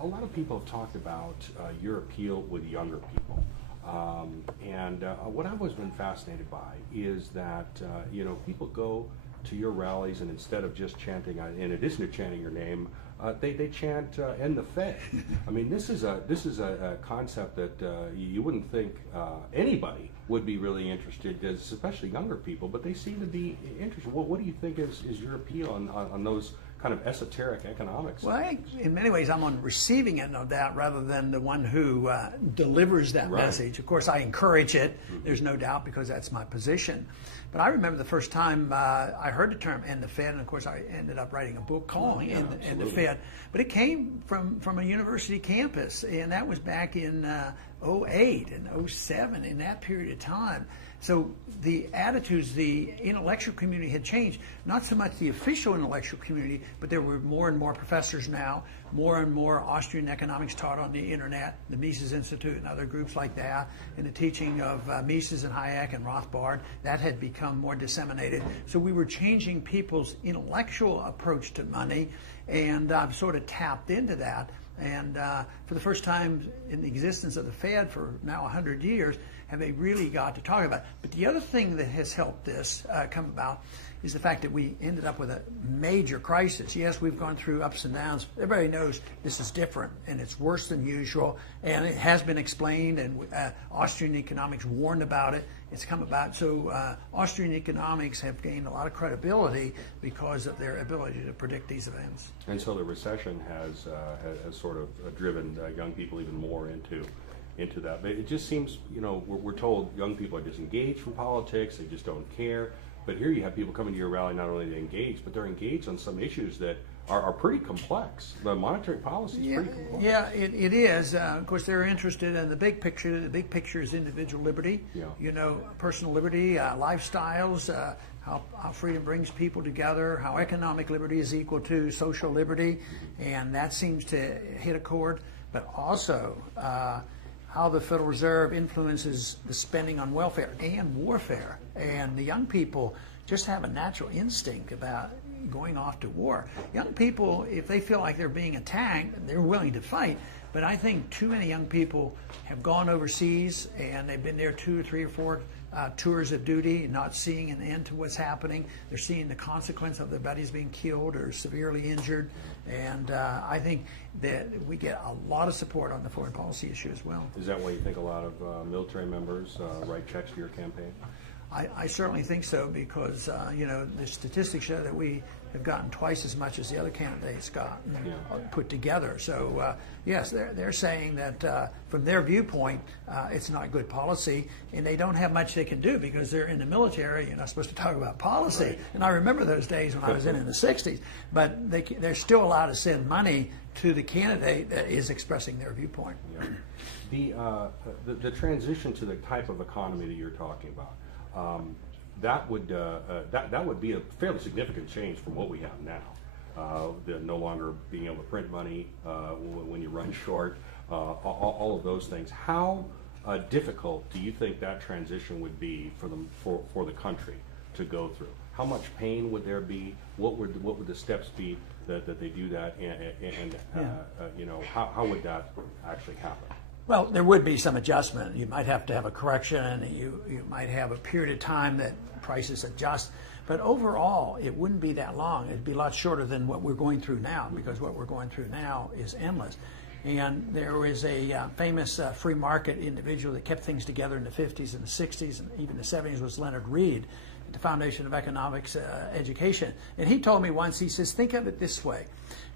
a lot of people have talked about your appeal with younger people. What I've always been fascinated by is that people go to your rallies, and instead of just chanting, in addition to chanting your name, they chant "End the Fed." I mean, this is a concept that you wouldn't think anybody would be really interested, especially younger people, but they seem to be interested. What do you think is your appeal on those kind of esoteric economics? Well, in many ways, I'm on the receiving end of that rather than the one who delivers that message. Of course, I encourage it. There's no doubt, because that's my position. But I remember the first time I heard the term "end the Fed," and of course, I ended up writing a book calling "End the Fed." But it came from a university campus, and that was back in 08 and 07, in that period of time. So the attitudes, the intellectual community had changed. Not so much the official intellectual community, but there were more and more professors now, more and more Austrian economics taught on the internet, the Mises Institute and other groups like that, and the teaching of Mises and Hayek and Rothbard, that had become more disseminated. So we were changing people's intellectual approach to money, and I've sort of tapped into that. And for the first time in the existence of the Fed for now 100 years, have they really got to talk about it. But the other thing that has helped this come about is the fact that we ended up with a major crisis. Yes, we've gone through ups and downs. Everybody knows this is different, and it's worse than usual, and it has been explained, and Austrian economics warned about it. It's come about. So Austrian economics have gained a lot of credibility because of their ability to predict these events. And so the recession has sort of driven young people even more into that. But it just seems, we're told young people are disengaged from politics, they just don't care. But here you have people coming to your rally, not only they engage, but they're engaged on some issues that are pretty complex. The monetary policy is pretty complex. Yeah, it is. Of course, they're interested in the big picture. The big picture is individual liberty, personal liberty, lifestyles, how freedom brings people together, how economic liberty is equal to social liberty, and that seems to hit a chord. But also how the Federal Reserve influences the spending on welfare and warfare. And the young people just have a natural instinct about going off to war. Young people, if they feel like they're being attacked, they're willing to fight. But I think too many young people have gone overseas, and they've been there 2 or 3 or 4 tours of duty, not seeing an end to what's happening. They're seeing the consequence of their buddies being killed or severely injured. And I think that we get a lot of support on the foreign policy issue as well. Is that why you think a lot of military members write checks to your campaign? I certainly think so, because the statistics show that we have gotten twice as much as the other candidates got put together. So yes, they're saying that from their viewpoint, it's not good policy, and they don't have much they can do because they're in the military. You're not supposed to talk about policy. Right. And I remember those days when I was in the 60s. But they're still allowed to send money to the candidate that is expressing their viewpoint. Yeah. The transition to the type of economy that you're talking about. That would be a fairly significant change from what we have now. No longer being able to print money when you run short, all of those things. How difficult do you think that transition would be for the country to go through? How much pain would there be? What would the steps be that they do that? And how would that actually happen? Well, there would be some adjustment. You might have to have a correction, and you might have a period of time that prices adjust. But overall, it wouldn't be that long. It'd be a lot shorter than what we're going through now, because what we're going through now is endless. And there was a famous free market individual that kept things together in the 50s and the 60s and even the 70s was Leonard Read at the Foundation of Economics Education. And he told me once, he says, think of it this way.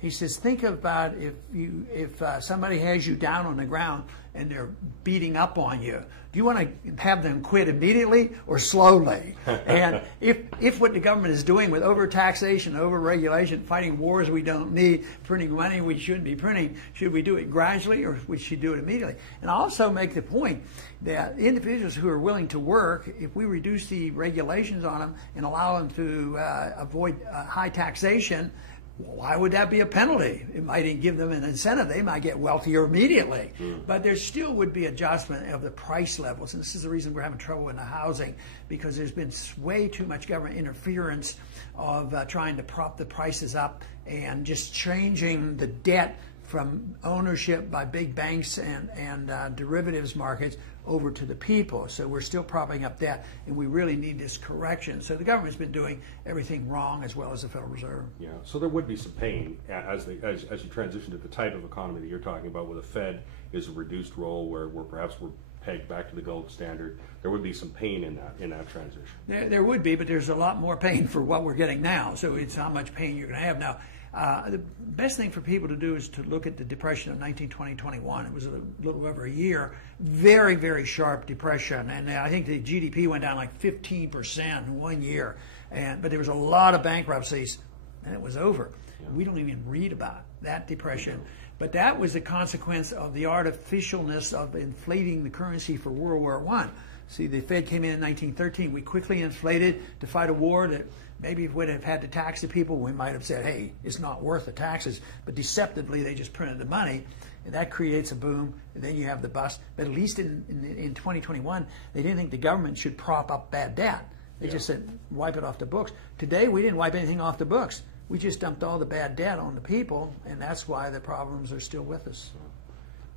He says, think about if somebody has you down on the ground and they're beating up on you. Do you want to have them quit immediately or slowly? And if what the government is doing with overtaxation, overregulation, fighting wars we don't need, printing money we shouldn't be printing, should we do it gradually or we should do it immediately? And I also make the point that individuals who are willing to work, if we reduce the regulations on them and allow them to avoid high taxation, why would that be a penalty? It might give them an incentive. They might get wealthier immediately. But there still would be adjustment of the price levels. And this is the reason we're having trouble in the housing, because there's been way too much government interference of trying to prop the prices up and just changing the debt from ownership by big banks and derivatives markets over to the people. So we're still propping up debt, and we really need this correction. So the government's been doing everything wrong, as well as the Federal Reserve. Yeah. So there would be some pain as you transition to the type of economy that you're talking about, where the Fed is a reduced role, where perhaps we're pegged back to the gold standard. There would be some pain in that transition. There would be, but there's a lot more pain for what we're getting now. So it's how much pain you're going to have now. The best thing for people to do is to look at the depression of 1920-21. It was a little over a year. Very, very sharp depression. And I think the GDP went down like 15% in 1 year. But there was a lot of bankruptcies, and it was over. Yeah. We don't even read about that depression. But that was a consequence of the artificialness of inflating the currency for World War I. See, the Fed came in 1913. We quickly inflated to fight a war that maybe if we would have had to tax the people, we might have said, hey, it's not worth the taxes. But deceptively, they just printed the money, and that creates a boom, and then you have the bust. But at least in 2021, they didn't think the government should prop up bad debt. They just said, wipe it off the books. Today, we didn't wipe anything off the books. We just dumped all the bad debt on the people, and that's why the problems are still with us.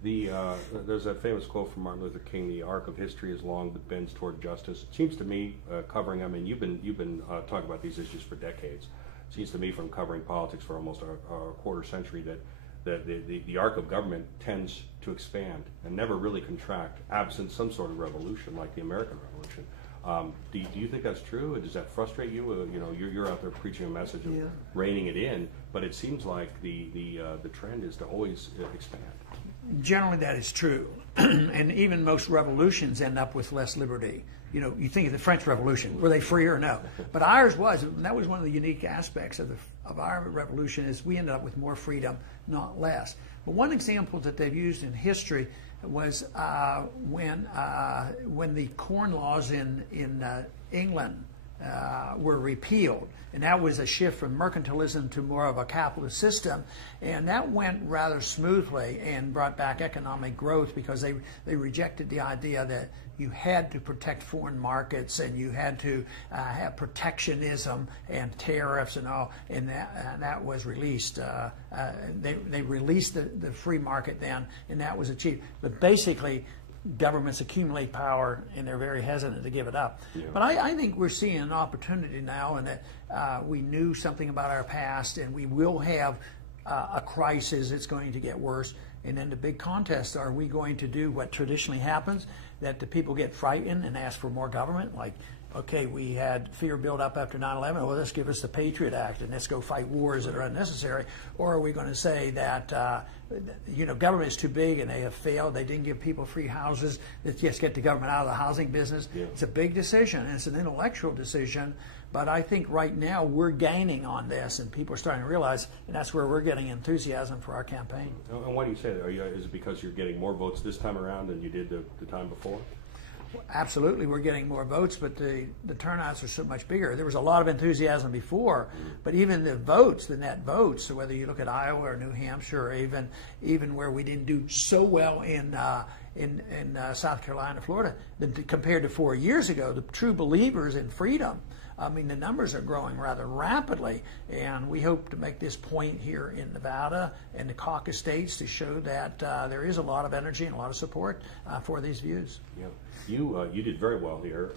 There's that famous quote from Martin Luther King: "The arc of history is long but bends toward justice." It seems to me, covering, I mean, you've been talking about these issues for decades. It seems to me, from covering politics for almost a quarter century, that the arc of government tends to expand and never really contract, absent some sort of revolution like the American Revolution. Do you think that's true? Does that frustrate you? You're out there preaching a message of reining it in, but it seems like the trend is to always expand. Generally, that is true, and even most revolutions end up with less liberty. You think of the French Revolution. Were they free or no? But ours was, and that was one of the unique aspects of our revolution, is we ended up with more freedom, not less. But one example that they've used in history was when the Corn Laws in England were repealed. And that was a shift from mercantilism to more of a capitalist system. And that went rather smoothly and brought back economic growth, because they rejected the idea that you had to protect foreign markets and you had to have protectionism and tariffs and all. And that was released. They released the free market then, and that was achieved. But basically, governments accumulate power, and they're very hesitant to give it up. Yeah. But I think we're seeing an opportunity now, and that we knew something about our past, and we will have a crisis. It's going to get worse. And then the big contest: are we going to do what traditionally happens, that the people get frightened and ask for more government? Like, okay, we had fear build up after 9/11. Well, let's give us the Patriot Act and let's go fight wars that are unnecessary. Or are we going to say that government is too big and they have failed? They didn't give people free houses. Let's just get the government out of the housing business. Yeah. It's a big decision, and it's an intellectual decision. But I think right now we're gaining on this, and people are starting to realize, and that's where we're getting enthusiasm for our campaign. And why do you say that? Is it because you're getting more votes this time around than you did the time before? Absolutely, we're getting more votes, but the turnouts are so much bigger. There was a lot of enthusiasm before, but even the votes, the net votes, so whether you look at Iowa or New Hampshire, or even where we didn't do so well in South Carolina, Florida, compared to 4 years ago, the true believers in freedom, I mean, the numbers are growing rather rapidly, and we hope to make this point here in Nevada and the caucus states to show that there is a lot of energy and a lot of support for these views. Yeah, you did very well here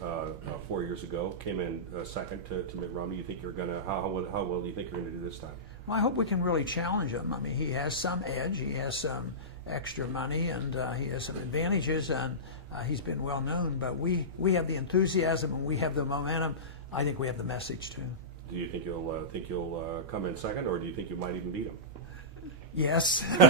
4 years ago. Came in second to Mitt Romney. You think you're gonna how well do you think you're gonna do this time? Well, I hope we can really challenge him. I mean, he has some edge. He has some extra money, and he has some advantages, and he's been well known. But we have the enthusiasm and we have the momentum. I think we have the message too. Do you think you'll come in second, or do you think you might even beat him? Yes. No,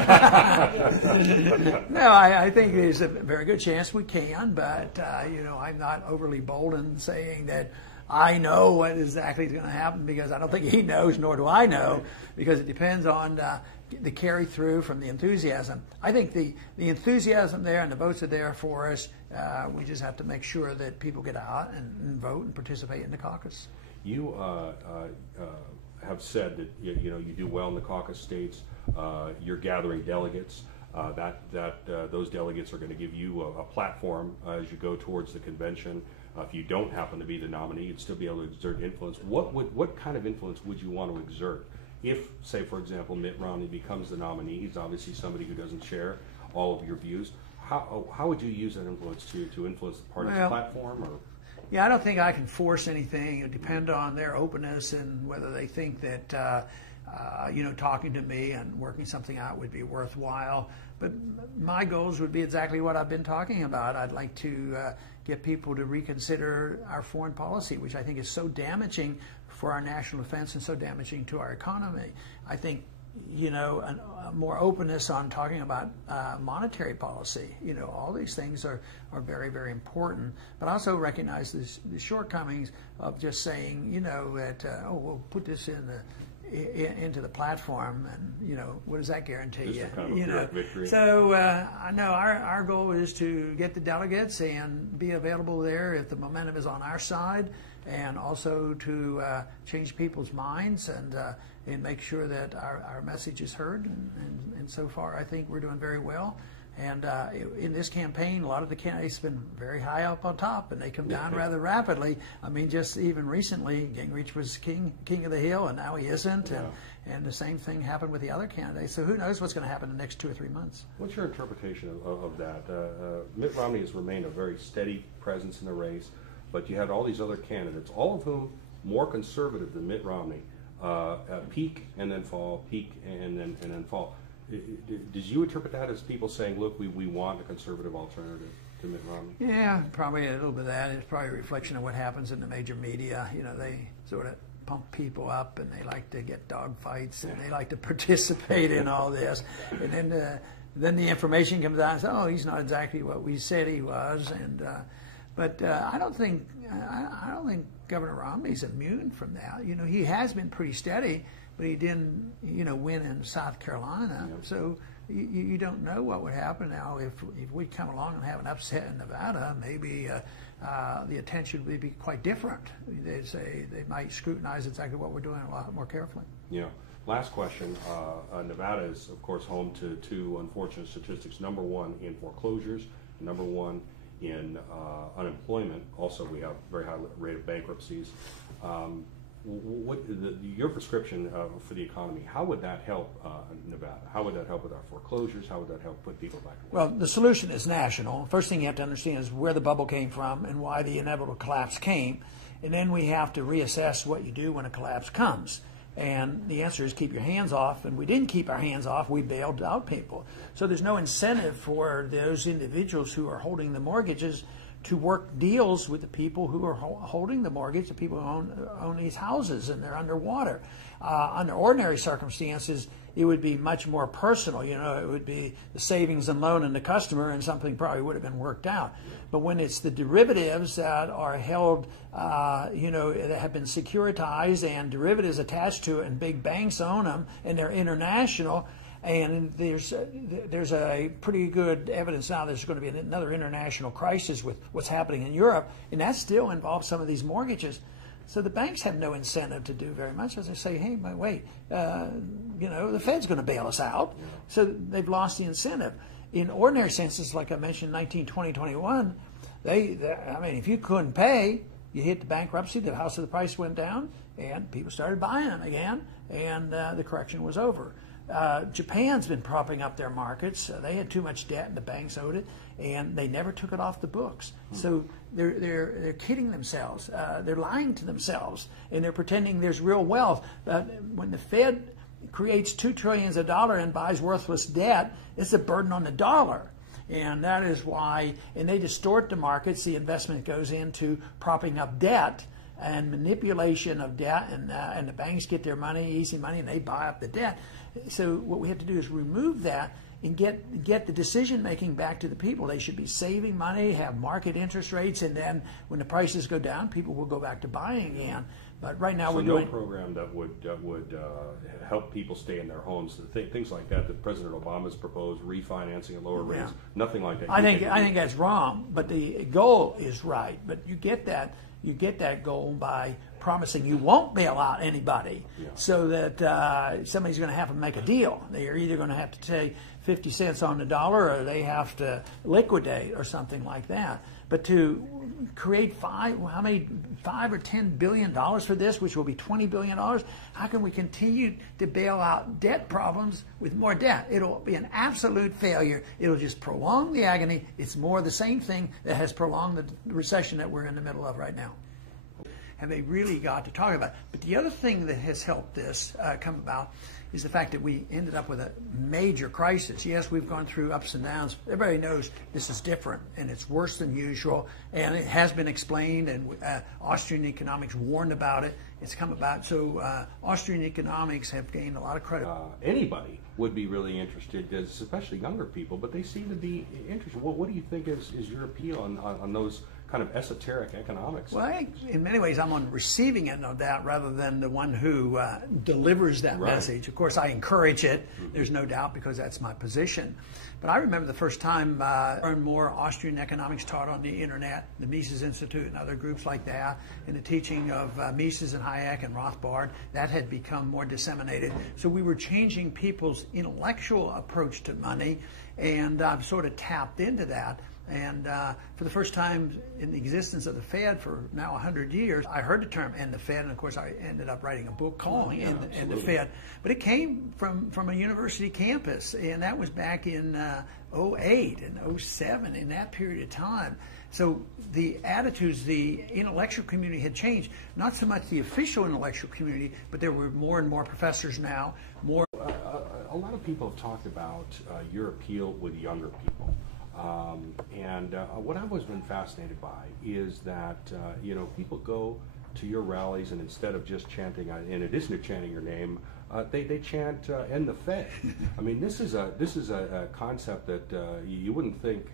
I think there's a very good chance we can, but I'm not overly bold in saying that I know what exactly is going to happen, because I don't think he knows, nor do I know, because it depends on the carry through from the enthusiasm. I think the enthusiasm there and the votes are there for us. We just have to make sure that people get out and vote and participate in the caucus. You have said that you do well in the caucus states. You're gathering delegates. Those delegates are going to give you a platform as you go towards the convention. If you don't happen to be the nominee, you'd still be able to exert influence. What kind of influence would you want to exert if, say, for example, Mitt Romney becomes the nominee, he's obviously somebody who doesn't share all of your views. How would you use that influence to influence the party's platform? Or? Yeah, I don't think I can force anything. It depends on their openness and whether they think that talking to me and working something out would be worthwhile. But my goals would be exactly what I've been talking about. I'd like to get people to reconsider our foreign policy, which I think is so damaging for our national defense and so damaging to our economy. I think a more openness on talking about monetary policy. All these things are very, very important. But I also recognize the shortcomings of just saying, that, we'll put this into the platform, and what does that guarantee you? Kind of victory. So I know our goal is to get the delegates and be available there if the momentum is on our side, and also to change people's minds and make sure that our message is heard. And so far, I think we're doing very well. And in this campaign, a lot of the candidates have been very high up on top, and they come down rather rapidly. I mean, just even recently, Gingrich was king of the hill, and now he isn't. Yeah. And the same thing happened with the other candidates. So who knows what's going to happen in the next 2 or 3 months? What's your interpretation of that? Mitt Romney has remained a very steady presence in the race, but you had all these other candidates, all of whom more conservative than Mitt Romney, peak and then fall, peak and then fall. Did you interpret that as people saying, look, we want a conservative alternative to Mitt Romney? Yeah, probably a little bit of that. It's probably a reflection of what happens in the major media. They sort of pump people up, and they like to get dog fights, and they like to participate in all this. And then the information comes out and says, oh, he's not exactly what we said he was. And but I don't think Governor Romney's immune from that. He has been pretty steady, but he didn't, win in South Carolina. Yep. So you don't know what would happen now if we come along and have an upset in Nevada. Maybe the attention would be quite different. They'd say they might scrutinize exactly what we're doing a lot more carefully. Yeah. Last question. Nevada is, of course, home to two unfortunate statistics. Number one in foreclosures. Number one in unemployment. Also, we have a very high rate of bankruptcies. Your prescription for the economy, how would that help Nevada? How would that help with our foreclosures? How would that help put people back to work? Well, the solution is national. First thing you have to understand is where the bubble came from and why the inevitable collapse came. And then we have to reassess what you do when a collapse comes. And the answer is keep your hands off. And we didn't keep our hands off. We bailed out people. So there's no incentive for those individuals who are holding the mortgages to work deals with the people who are holding the mortgage, the people who own these houses, and they're underwater. Under ordinary circumstances, it would be much more personal. It would be the savings and loan and the customer, and something probably would have been worked out. But when it's the derivatives that are held, that have been securitized and derivatives attached to it, and big banks own them, and they're international, and there's a pretty good evidence now there's going to be another international crisis with what's happening in Europe, and that still involves some of these mortgages. So the banks have no incentive to do very much. As they say, hey, wait, the Fed's going to bail us out. So they've lost the incentive. In ordinary senses, like I mentioned, 19, 20, 21, if you couldn't pay, you hit the bankruptcy, the house of the price went down, and people started buying them again, and the correction was over. Japan's been propping up their markets. They had too much debt, and the banks owed it, and they never took it off the books. So they're kidding themselves. They're lying to themselves, and they're pretending there's real wealth. When the Fed creates $2 trillion and buys worthless debt, it's a burden on the dollar. And that is why, and they distort the markets. The investment goes into propping up debt and manipulation of debt, and the banks get their money, easy money, and they buy up the debt. So what we have to do is remove that and get the decision making back to the people. They should be saving money, have market interest rates, and then when the prices go down, people will go back to buying again. But right now we're doing no program that would help people stay in their homes. Things like that President Obama's proposed, refinancing at lower rates, nothing like that. I think that's wrong, but the goal is right. But you get that goal by promising you won't bail out anybody, so that somebody's going to have to make a deal. They're either going to have to say 50 cents on the dollar, or they have to liquidate or something like that. But to create $5 or $10 billion for this, which will be $20 billion, how can we continue to bail out debt problems with more debt? It'll be an absolute failure. It'll just prolong the agony. It's more the same thing that has prolonged the recession that we're in the middle of right now. Have they really got to talk about it? But the other thing that has helped this come about is the fact that we ended up with a major crisis. Yes, we've gone through ups and downs. Everybody knows this is different, and it's worse than usual, and it has been explained, and Austrian economics warned about it. It's come about. So Austrian economics have gained a lot of credit. Anybody would be really interested, especially younger people, but they seem to be interested. What do you think is your appeal on those kind of esoteric economics? Well, in many ways, I'm on the receiving end of that rather than the one who delivers that message. Of course, I encourage it. There's no doubt, because that's my position. But I remember the first time I learned more Austrian economics taught on the internet, the Mises Institute and other groups like that, and the teaching of Mises and Hayek and Rothbard. That had become more disseminated. So we were changing people's intellectual approach to money, and I've sort of tapped into that. And for the first time in the existence of the Fed for now 100 years, I heard the term "end the Fed," and of course I ended up writing a book calling "End the Fed." But it came from a university campus, and that was back in '08 and '07, in that period of time. So the attitudes, the intellectual community had changed. Not so much the official intellectual community, but there were more and more professors now. A lot of people have talked about your appeal with younger people. What I've always been fascinated by is that people go to your rallies, and instead of just chanting, in addition to chanting your name, they chant "End the Fed." I mean, this is a concept that you wouldn't think